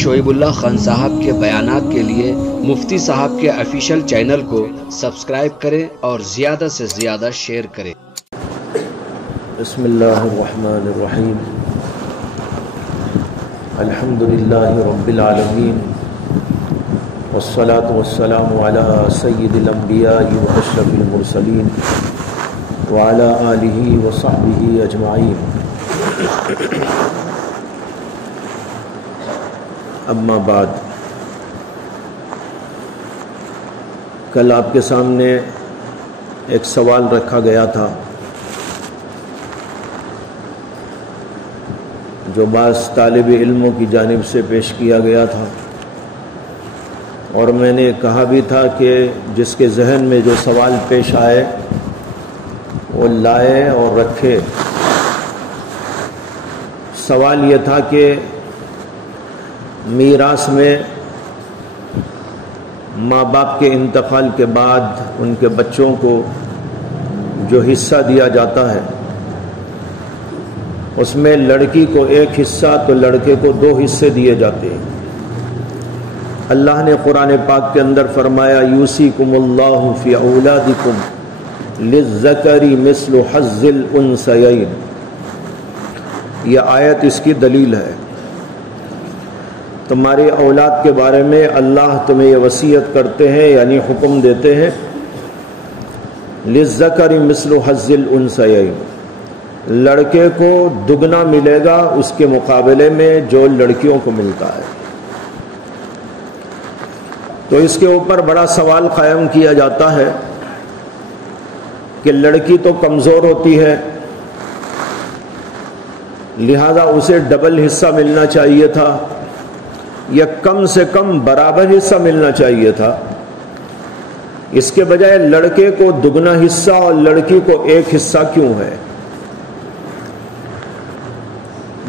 شعیب اللہ خان صاحب کے بیانات کے لیے مفتی صاحب کے آفیشیل چینل کو سبسکرائب کریں اور زیادہ سے زیادہ شیئر کریں۔ بسم اللہ الرحمن الرحیم، الحمدللہ رب العالمین، والصلاة والسلام علی سید الانبیاء واشرف المرسلین وعلی آلہ وصحبہ اجمعین۔ اما بعد، کل آپ کے سامنے ایک سوال رکھا گیا تھا جو بعض طالب علموں کی جانب سے پیش کیا گیا تھا، اور میں نے کہا بھی تھا کہ جس کے ذہن میں جو سوال پیش آئے وہ لائے اور رکھے۔ سوال یہ تھا کہ میراث میں ماں باپ کے انتقال کے بعد ان کے بچوں کو جو حصہ دیا جاتا ہے اس میں لڑکی کو ایک حصہ تو لڑکے کو 2 حصے دیے جاتے ہیں۔ اللہ نے قرآن پاک کے اندر فرمایا یوصیکم اللہ فی اولادکم للذکر مثل حظ الانثیین، یہ آیت اس کی دلیل ہے۔ تمہاری اولاد کے بارے میں اللہ تمہیں یہ وصیت کرتے ہیں، یعنی حکم دیتے ہیں، للذکر مثل حظ الانثیین، لڑکے کو دگنا ملے گا اس کے مقابلے میں جو لڑکیوں کو ملتا ہے۔ تو اس کے اوپر بڑا سوال قائم کیا جاتا ہے کہ لڑکی تو کمزور ہوتی ہے، لہذا اسے ڈبل حصہ ملنا چاہیے تھا یا کم سے کم برابر حصہ ملنا چاہیے تھا، اس کے بجائے لڑکے کو دگنا حصہ اور لڑکی کو ایک حصہ کیوں ہے؟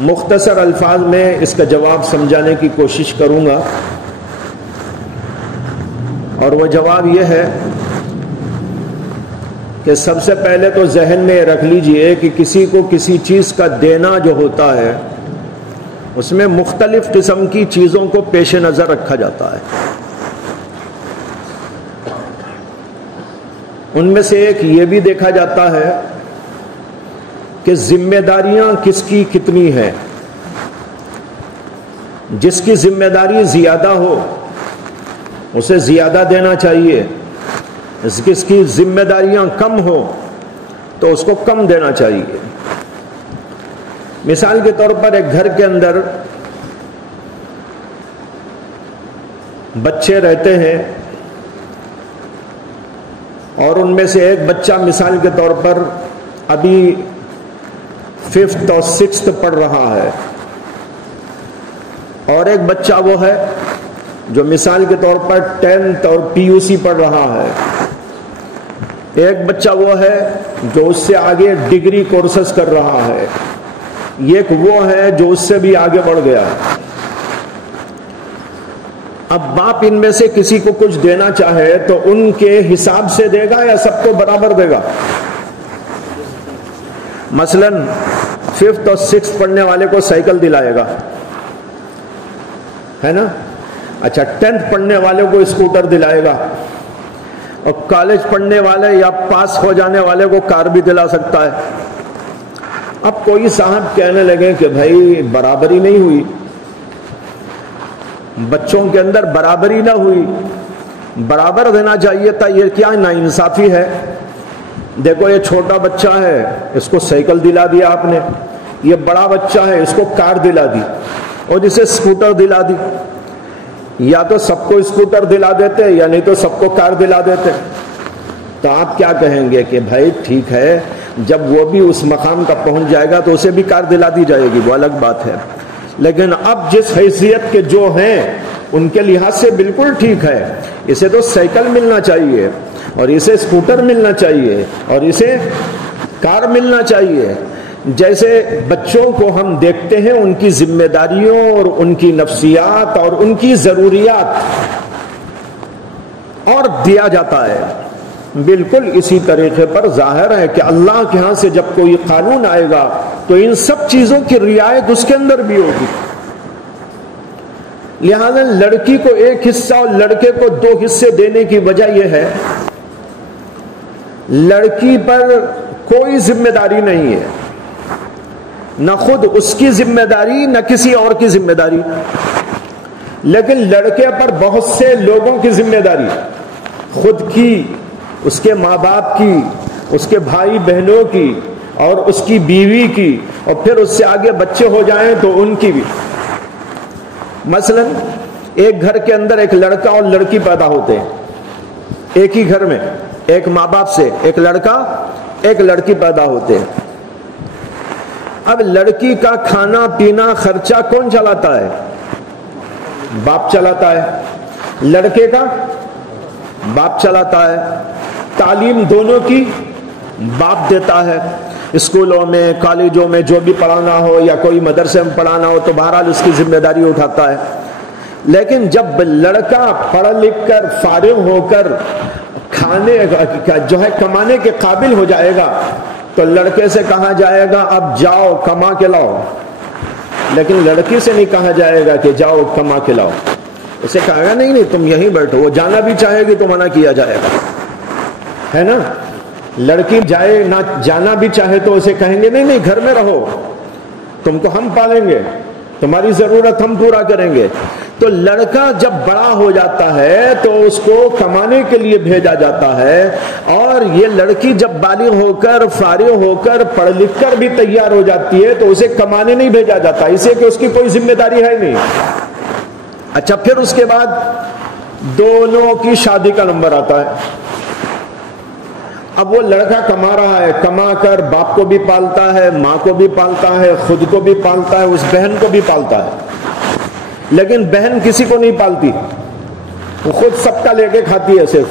مختصر الفاظ میں اس کا جواب سمجھانے کی کوشش کروں گا، اور وہ جواب یہ ہے کہ سب سے پہلے تو ذہن میں رکھ لیجئے کہ کسی کو کسی چیز کا دینا جو ہوتا ہے اس میں مختلف قسم کی چیزوں کو پیش نظر رکھا جاتا ہے۔ ان میں سے ایک یہ بھی دیکھا جاتا ہے کہ ذمہ داریاں کس کی کتنی ہیں۔ جس کی ذمہ داری زیادہ ہو اسے زیادہ دینا چاہیے، جس کی ذمہ داریاں کم ہو تو اس کو کم دینا چاہیے۔ مثال کے طور پر ایک گھر کے اندر بچے رہتے ہیں اور ان میں سے ایک بچہ مثال کے طور پر ابھی 5th اور 6th پڑھ رہا ہے، اور ایک بچہ وہ ہے جو مثال کے طور پر 10th اور PUC پڑھ رہا ہے، ایک بچہ وہ ہے جو اس سے آگے ڈگری کورسز کر رہا ہے، ایک وہ ہے جو اس سے بھی آگے بڑھ گیا ہے۔ اب باپ ان میں سے کسی کو کچھ دینا چاہے تو ان کے حساب سے دے گا یا سب کو برابر دے گا؟ مثلا 5th اور 6th پڑھنے والے کو سائیکل دلائے گا، ہے نا؟ اچھا 10th پڑھنے والے کو اسکوٹر دلائے گا، اور کالج پڑھنے والے یا پاس ہو جانے والے کو کار بھی دلا سکتا ہے۔ اب کوئی صاحب کہنے لگے کہ بھائی برابری نہیں ہوئی، بچوں کے اندر برابری نہ ہوئی، برابر دینا چاہیے تھا، یہ کیا ناانصافی ہے؟ دیکھو یہ چھوٹا بچہ ہے اس کو سائیکل دلا دیا آپ نے، یہ بڑا بچہ ہے اس کو کار دلا دی، اور جسے اسکوٹر دلا دی۔ یا تو سب کو اسکوٹر دلا دیتے یا نہیں تو سب کو کار دلا دیتے۔ تو آپ کیا کہیں گے کہ بھائی ٹھیک ہے، جب وہ بھی اس مقام کا پہنچ جائے گا تو اسے بھی کار دلا دی جائے گی، وہ الگ بات ہے، لیکن اب جس حیثیت کے جو ہیں ان کے لحاظ سے بالکل ٹھیک ہے، اسے تو سائیکل ملنا چاہیے اور اسے اسکوٹر ملنا چاہیے اور اسے کار ملنا چاہیے۔ جیسے بچوں کو ہم دیکھتے ہیں ان کی ذمہ داریوں اور ان کی نفسیات اور ان کی ضروریات اور دیا جاتا ہے، بالکل اسی طریقے پر ظاہر ہے کہ اللہ کے ہاں سے جب کوئی قانون آئے گا تو ان سب چیزوں کی رعایت اس کے اندر بھی ہوگی۔ لہذا لڑکی کو ایک حصہ اور لڑکے کو 2 حصے دینے کی وجہ یہ ہے لڑکی پر کوئی ذمہ داری نہیں ہے، نہ خود اس کی ذمہ داری نہ کسی اور کی ذمہ داری، لیکن لڑکے پر بہت سے لوگوں کی ذمہ داری، خود کی، اس کے ماں باپ کی، اس کے بھائی بہنوں کی اور اس کی بیوی کی، اور پھر اس سے آگے بچے ہو جائیں تو ان کی بھی۔ مثلا ایک گھر کے اندر ایک لڑکا اور لڑکی پیدا ہوتے ہیں، ایک ہی گھر میں ایک ماں باپ سے ایک لڑکا ایک لڑکی پیدا ہوتے ہیں۔ اب لڑکی کا کھانا پینا خرچہ کون چلاتا ہے؟ باپ چلاتا ہے۔ لڑکے کا باپ چلاتا ہے۔ تعلیم دونوں کی باپ دیتا ہے، اسکولوں میں کالجوں میں جو بھی پڑھانا ہو یا کوئی مدرسے میں پڑھانا ہو تو بہرحال اس کی ذمہ داری اٹھاتا ہے۔ لیکن جب لڑکا پڑھ لکھ کر فارغ ہو کر کھانے جو ہے کمانے کے قابل ہو جائے گا تو لڑکے سے کہا جائے گا اب جاؤ کما کے لاؤ، لیکن لڑکی سے نہیں کہا جائے گا کہ جاؤ کما کے لاؤ، اسے کہا گا نہیں تم یہیں بیٹھو۔ وہ جانا بھی چاہے گی تو منع کیا جائے گا، ہے نا؟ لڑکی جائے نہ جانا بھی چاہے تو اسے کہیں گے نہیں گھر میں رہو، تم کو ہم پالیں گے، تمہاری ضرورت ہم پورا کریں گے۔ تو لڑکا جب بڑا ہو جاتا ہے تو اس کو کمانے کے لیے بھیجا جاتا ہے، اور یہ لڑکی جب بالغ ہو کر فارغ ہو کر پڑھ لکھ کر بھی تیار ہو جاتی ہے تو اسے کمانے نہیں بھیجا جاتا، اسے کہ اس کی کوئی ذمہ داری ہے نہیں۔ اچھا، پھر اس کے بعد دونوں کی شادی کا نمبر آتا ہے۔ اب وہ لڑکا کما رہا ہے، کما کر باپ کو بھی پالتا ہے، ماں کو بھی پالتا ہے، خود کو بھی پالتا ہے، اس بہن کو بھی پالتا ہے، لیکن بہن کسی کو نہیں پالتی، وہ خود سب کا لے کے کھاتی ہے، صرف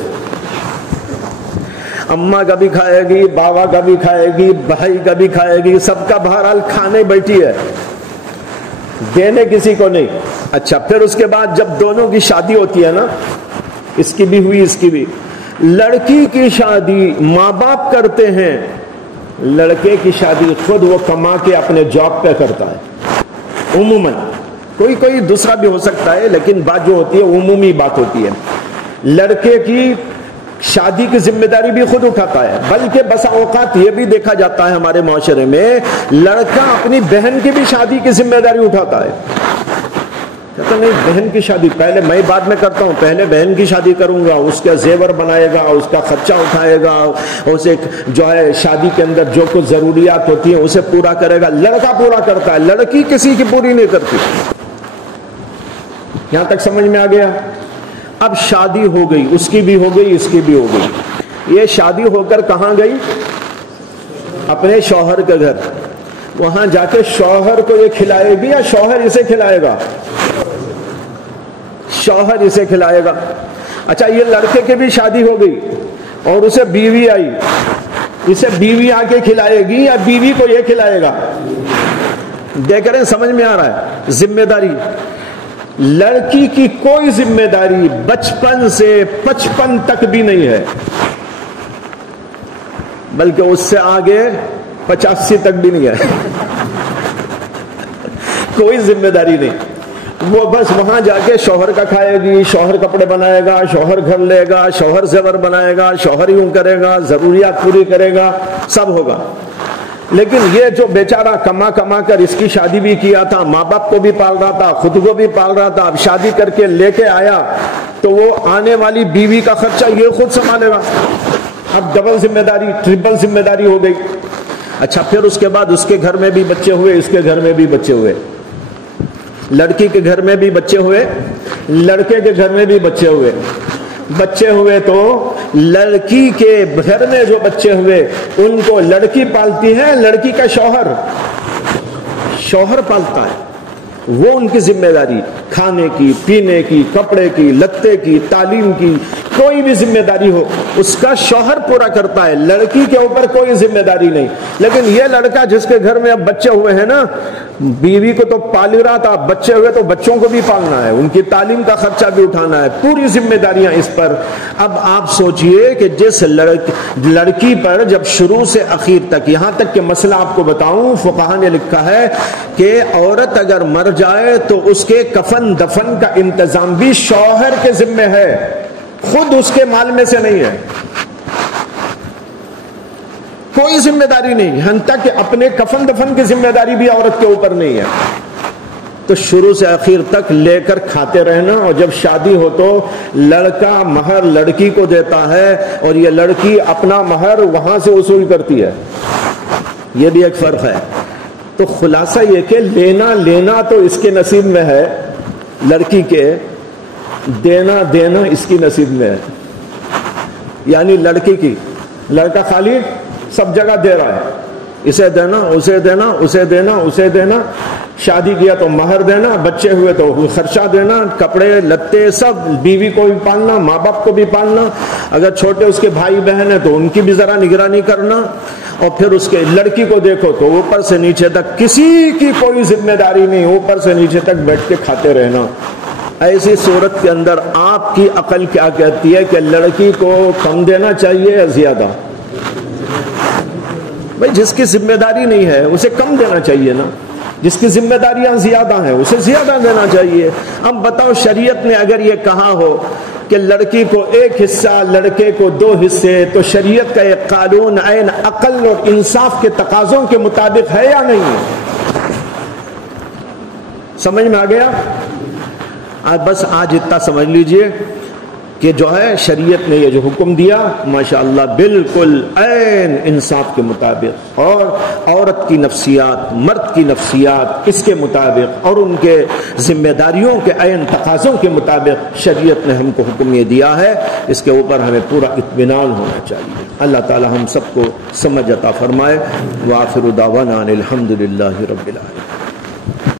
اماں کا بھی کھائے گی، بابا کا بھی کھائے گی، بھائی کا بھی کھائے گی، سب کا بہرحال کھانے بیٹھی ہے، دینے کسی کو نہیں۔ اچھا، پھر اس کے بعد جب دونوں کی شادی ہوتی ہے نا، اس کی بھی ہوئی اس کی بھی، لڑکی کی شادی ماں باپ کرتے ہیں، لڑکے کی شادی خود وہ کما کے اپنے جاب پہ کرتا ہے۔ عموماً کوئی دوسرا بھی ہو سکتا ہے، لیکن بات جو ہوتی ہے عمومی بات ہوتی ہے، لڑکے کی شادی کی ذمہ داری بھی خود اٹھاتا ہے۔ بلکہ بسا اوقات یہ بھی دیکھا جاتا ہے ہمارے معاشرے میں، لڑکا اپنی بہن کی بھی شادی کی ذمہ داری اٹھاتا ہے، کہتا نہیں بہن کی شادی پہلے میں بعد میں کرتا ہوں، پہلے بہن کی شادی کروں گا، اس کا زیور بنائے گا، اس کا خرچہ اٹھائے گا، اسے جو ہے شادی کے اندر جو کچھ ضروریات ہوتی ہیں اسے پورا کرے گا۔ لڑکا پورا کرتا ہے، لڑکی کسی کی پوری نہیں کرتی۔ یہاں تک سمجھ میں آ گیا؟ اب شادی ہو گئی، اس کی بھی ہو گئی، اس کی بھی ہو گئی۔ یہ شادی ہو کر کہاں گئی؟ اپنے شوہر کے گھر۔ وہاں جا کے شوہر کو یہ کھلائے گی یا شوہر اسے کھلائے گا؟ شوہر اسے کھلائے گا۔ اچھا، یہ لڑکے کی بھی شادی ہو گئی اور اسے بیوی آئی، اسے بیوی آ کے کھلائے گی یا بیوی کو یہ کھلائے گا؟ دیکھ رہے ہیں، سمجھ میں آ رہا ہے؟ ذمہ داری لڑکی کی کوئی ذمہ داری بچپن سے 55 تک بھی نہیں ہے، بلکہ اس سے آگے 85 تک بھی نہیں ہے، کوئی ذمہ داری نہیں۔ وہ بس وہاں جا کے شوہر کا کھائے گی، شوہر کپڑے بنائے گا، شوہر گھر لے گا، شوہر زیور بنائے گا، شوہر یوں کرے گا، ضروریات پوری کرے گا، سب ہوگا۔ لیکن یہ جو بیچارہ کما کر اس کی شادی بھی کیا تھا، ماں باپ کو بھی پال رہا تھا، خود کو بھی پال رہا تھا، اب شادی کر کے لے کے آیا تو وہ آنے والی بیوی کا خرچہ یہ خود سنبھالے گا۔ اب ڈبل ذمہ داری، ٹرپل ذمہ داری ہو گئی۔ اچھا، پھر اس کے بعد اس کے گھر میں بھی بچے ہوئے، اس کے گھر میں بھی بچے ہوئے، لڑکی کے گھر میں بھی بچے ہوئے، لڑکے کے گھر میں بھی بچے ہوئے۔ بچے ہوئے تو لڑکی کے گھر میں جو بچے ہوئے ان کو لڑکی پالتی ہے، لڑکی کا شوہر پالتا ہے۔ وہ ان کی ذمہ داری کھانے کی، پینے کی، کپڑے کی، لتے کی، تعلیم کی، کوئی بھی ذمہ داری ہو اس کا شوہر پورا کرتا ہے، لڑکی کے اوپر کوئی ذمہ داری نہیں۔ لیکن یہ لڑکا جس کے گھر میں اب بچے ہوئے ہیں نا، بیوی کو تو پال ہی رہا تھا، بچے ہوئے تو بچوں کو بھی پالنا ہے، ان کی تعلیم کا خرچہ بھی اٹھانا ہے، پوری ذمہ داریاں اس پر۔ اب آپ سوچئے کہ جس لڑکی پر جب شروع سے اخیر تک، یہاں تک کہ مسئلہ آپ کو بتاؤں، فقہا نے لکھا ہے کہ عورت اگر مر جائے تو اس کے کفن دفن کا انتظام بھی شوہر کے ذمہ ہے، خود اس کے مال میں سے نہیں ہے، کوئی ذمہ داری نہیں، یہاں تک کہ اپنے کفن دفن کی ذمہ داری بھی عورت کے اوپر نہیں ہے۔ تو شروع سے آخر تک لے کر کھاتے رہنا، اور جب شادی ہو تو لڑکا مہر لڑکی کو دیتا ہے اور یہ لڑکی اپنا مہر وہاں سے وصول کرتی ہے، یہ بھی ایک فرق ہے۔ تو خلاصہ یہ کہ لینا تو اس کے نصیب میں ہے لڑکی کے، دینا اس کی نصیب میں ہے، یعنی لڑکی کی، لڑکا خالی سب جگہ دے رہا ہے، اسے دینا اسے دینا اسے دینا اسے دینا، شادی کیا تو مہر دینا، بچے ہوئے تو خرچہ دینا، کپڑے لتے سب، بیوی کو بھی پالنا، ماں باپ کو بھی پالنا، اگر چھوٹے اس کے بھائی بہن ہیں تو ان کی بھی ذرا نگرانی کرنا، اور پھر اس کے لڑکی کو دیکھو تو اوپر سے نیچے تک کسی کی کوئی ذمہ داری نہیں، اوپر سے نیچے تک بیٹھ کے کھاتے رہنا۔ ایسی صورت کے اندر آپ کی عقل کیا کہتی ہے کہ لڑکی کو کم دینا چاہیے یا زیادہ؟ بھائی جس کی ذمہ داری نہیں ہے اسے کم دینا چاہیے نا، جس کی ذمہ داریاں زیادہ ہیں اسے زیادہ دینا چاہیے۔ اب بتاؤ شریعت نے اگر یہ کہا ہو کہ لڑکی کو 1 حصہ لڑکے کو 2 حصے، تو شریعت کا یہ قانون عین عقل اور انصاف کے تقاضوں کے مطابق ہے یا نہیں؟ سمجھ میں آ گیا؟ بس آج اتنا سمجھ لیجئے کہ جو ہے شریعت نے یہ جو حکم دیا ماشاءاللہ بالکل عین انصاف کے مطابق، اور عورت کی نفسیات مرد کی نفسیات اس کے مطابق، اور ان کے ذمہ داریوں کے عین تقاضوں کے مطابق شریعت نے ہم کو حکم یہ دیا ہے، اس کے اوپر ہمیں پورا اطمینان ہونا چاہیے۔ اللہ تعالی ہم سب کو سمجھ عطا فرمائے۔ وآخر دعوانا الحمدللہ رب العالمین۔